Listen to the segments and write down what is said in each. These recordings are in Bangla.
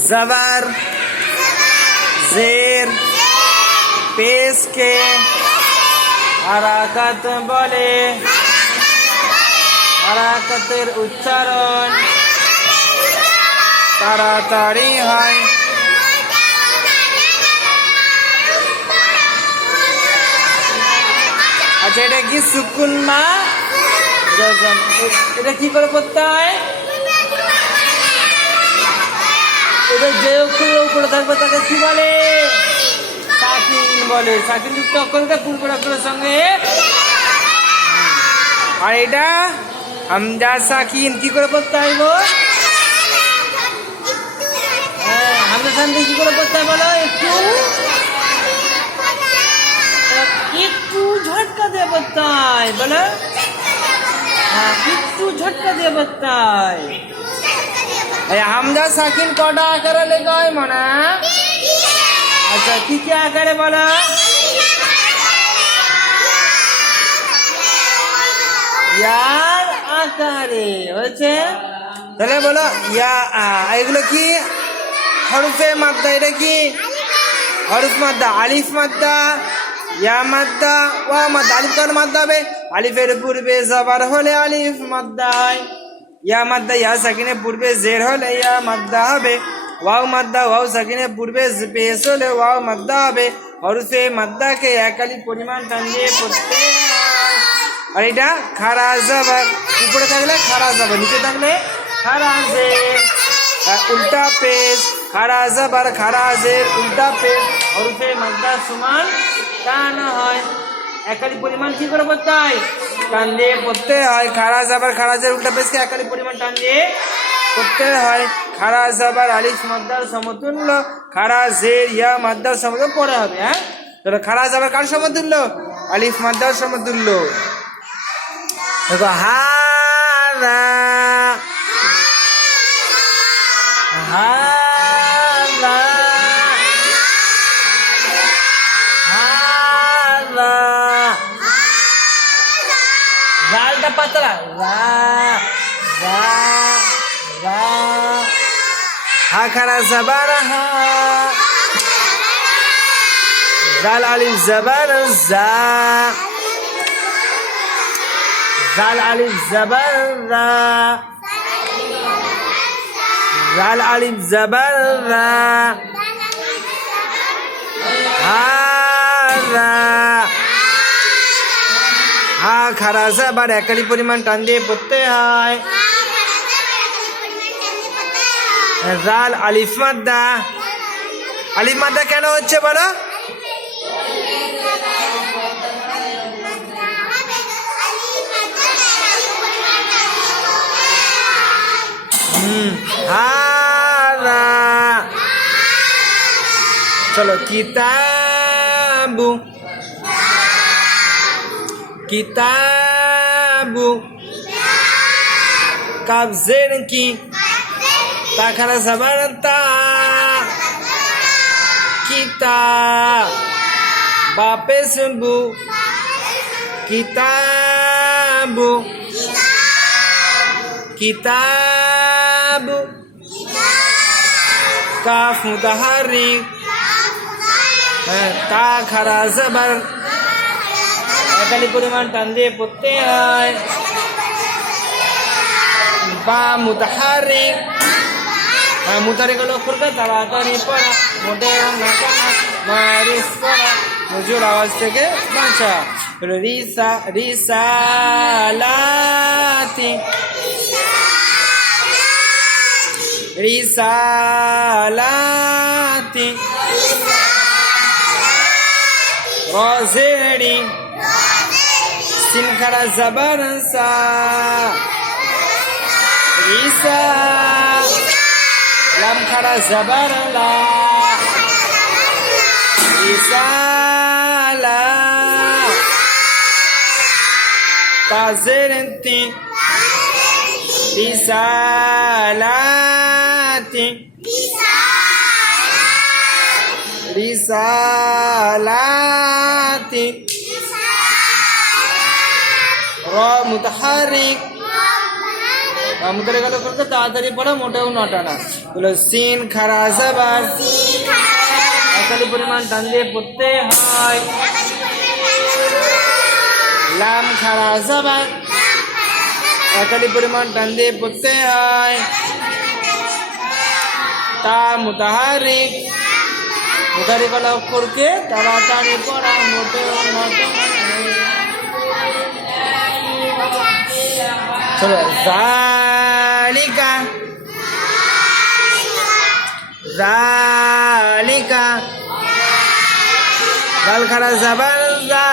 জবর জের পেশকে হারাকাত বলে হারাকাতের উচ্চারণ তাড়াতাড়ি হয় আচ্ছা এটা কি সুকুন না এটা কি করে করতে হয় এটা যে অক্ষরের উপরে থাকবে তাকে কি বলে? সাকিন বলে। সাকিন যুক্ত অক্ষরকে পূর্ব অক্ষরের সঙ্গে। আর এটা হামজা সাকিন কি করে পড়তে হয় গো হ্যাঁ হামজা সাকিন কি করে পড়তে হয় বলো? একটু। একটু ঝটকা দিয়ে পড়তে হয়, বলো। হ্যাঁ একটু ঝটকা দিয়ে পড়তে হয়। হামজা সাকিন কটা আকারে লেখা মনে? আচ্ছা কি কি আকারে বলো? ইয়ার আকারে হয়েছে? তাহলে বলো ইয়া আ, এগুলো কি? হরফে মাদ্দা এটা কি? হরফ মাদ্দা আলিফ মাদ্দা ইয়া মাদ্দা ওয়া মাদ্দা আলিফ কার মাদ্দা হবে? আলিফের পূর্বে জবর হলে আলিফ মাদ্দা হয় ইয়া মাদ্দা, ইয়া সাকিনের পূর্বে জের হলে ইয়া মাদ্দা হবে। ওয়াও মাদ্দা, ওয়াও সাকিনের পূর্বে জ- পেশ হলে ওয়াও মাদ্দা হবে। হরফে মাদ্দাকে এক আলিফ পরিমাণ টান দিয়ে পড়তে আর এটা খারা জবর উপরে থাকলে খারা জবর নিচে থাকলে খারা আর উল্টা পেশ, খারা জবর খারা জের উল্টা পেশ। হরফে মাদ্দা সমান টান হয়। একালি পরিমাণ কি করে পড়তে হয়? টান দিয়ে পড়তে হয়। খারা জবর খারা জের উল্টা পেশকে একালি পরিমাণ টান দিয়ে পড়তে হয়। খারা জবর আলিফ মাদ্দার সমতুল্য খারা জের ইয়া মাদ্দার সমতুল্য পড়ে হবে হ্যাঁ? তাহলে খারা জবর কার সমতুল্য? আলিফ মাদ্দার সমতুল্য। দেখো হাদা হাদা জালটা পাতলা রা রা রা হা খারা জবর হা জাল আলিফ জবর জা জাল আলিফ জবর রা জাল আলিফ জবর রা হারা হা খারা জবর একালি পরিমাণ টান দিয়ে পড়তে হয়। রাল আলিফ মাদ্দা। আলিফ মাদ্দা কেন হচ্ছে বলো? চলো, কিতাবু। কিতাবু কাবজের কি তাখানা সাবার তা কিতা বাপেস বু কিতাবু কিতাবু কাফ মুতাহারিক হ্যাঁ তা খারা জবর একালি পরিমাণ টান দিয়ে পড়তে হয়। বা মুতাহারে হ্যাঁ মুতাহারিক হলো অক্ষরটা তাড়াতাড়ি পড়া মোটে নাকানা মারিস পড়া নজরুল আওয়াজ থেকে বাঁচা। রিসা রিসালাতি। রিসালাতি। রজেড়ি সিনখারা জবর সা। রিসা লাম খারা জবর লা। রিসালা তাজেরতি রিসালাতি রিসালাতি র মুতাহারিক মুতারি গেল করতে তাড়াতাড়ি পড়া, মোটেও নটা না। বলো, সিন খারা জাবার একালি পরিমাণ টান দিয়ে পড়তে হয়। লাম খারা জাবার একালি পরিমাণ টান দিয়ে পড়তে হয়। তা মুতাহারিক মুতারি কলা অক্ষরকে তাড়াতাড়ি পড়া, মোটেও নটা চলো জালিকা জালিকা জাল খারা জাবার জা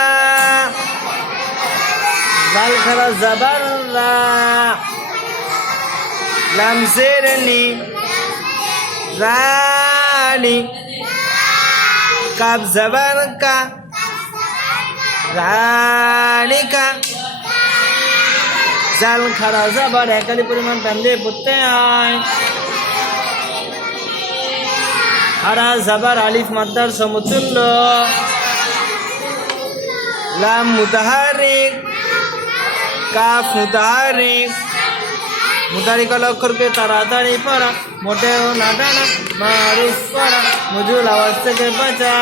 জাল খারা জাবার রা লাম জেরনি রানি কাব জাবার কা রানিকা জাল খারা যাবার একালি পরিমাণ টান দিয়ে পড়তে হয় খারা যাবার আলিফ মাদ্দার সমতুল্য। লাম মুতাহারিক, কাফ মুতাহারিক। মুতারিকা অক্ষরকে তাড়াতাড়ি পড়া, মোটেও না টানা মারুফ পড়া মুজুল আওয়াজ থেকে বাঁচা।